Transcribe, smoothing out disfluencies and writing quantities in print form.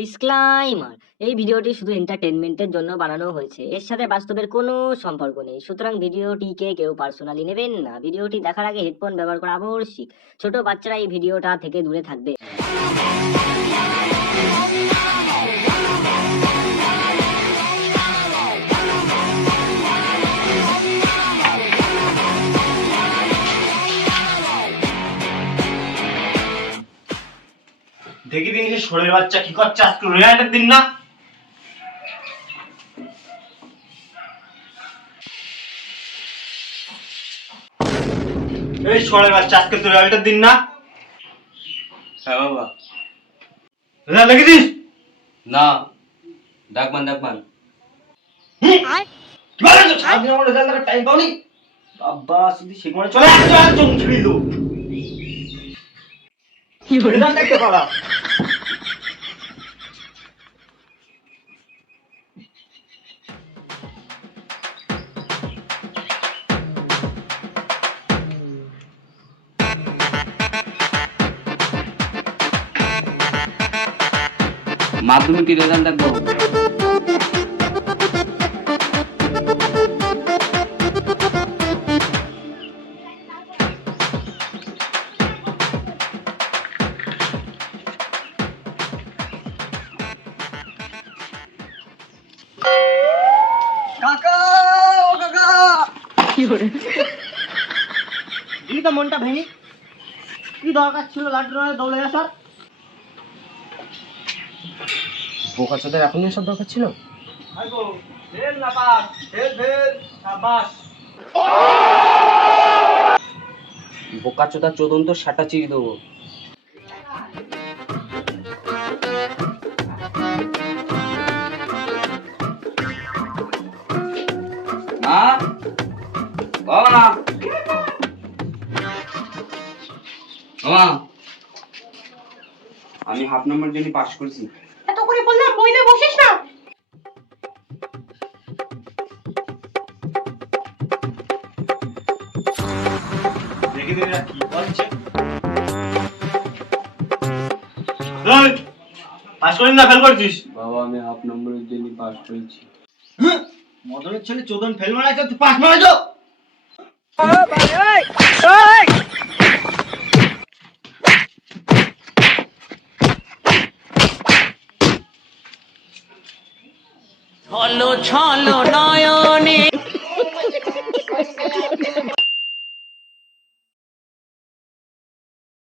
Disclaimer, এই ভিডিওটি শুধু এন্টারটেনমেন্টের জন্য বানানো হয়েছে। এর সাথে বাস্তবের কোনো সম্পর্ক নেই, সুতরাং ভিডিওটিকে কেউ পার্সোনালি নেবেন না। ভিডিওটি দেখার আগে হেডফোন ব্যবহার করা আবশ্যিক। ছোট বাচ্চারা এই ভিডিওটা থেকে দূরে থাকবে। দেখি দিন সে শরীর বাচ্চা কি করছে আজকে রেজাল্টের দিন না। এই শরীর বাচ্চা আজকে তো রেজাল্টের দিন না। হ্যাঁ বাবা। রেজাল্ট লিখে দিস না, ডাকবান কি বলে তো সারাদিন আমার রেজাল্ট দেখার টাইম পাওনি। বাবা শুধু সেখানে চলে আসছো আর চোখ ছিড়ি দো কি রেজাল্ট দেখতে পারা। মাধ্যমিকের রেজাল্ট দেখবো। কাকা ও কাকা কি করে এই তো মনটা ভেঙে কি দরকার ছিল লাড্ডু দৌড়ে আসার। বোকা চোদার এখনই সব দরকার ছিল। আইগো ফেল না পাস ফেল শাবাশ। বোকা চোদার চোদন তো সাটা চিড়ি দেবো। মা বাবা না মামা, আমি হাফ নাম্বার জন্য পাস করেছি। এত করে বললাম বই নিয়ে বসিস না। দেখি দিন এরা কি বলছে। এই পাস করিস না ফেল করছিস। বাবা আমি হাফ নাম্বারের জন্য পাস করেছি। মদনের ছেলে চোদন ফেল মারাইছে তুই পাস মারাইছো। ছলো ছলো নয়নে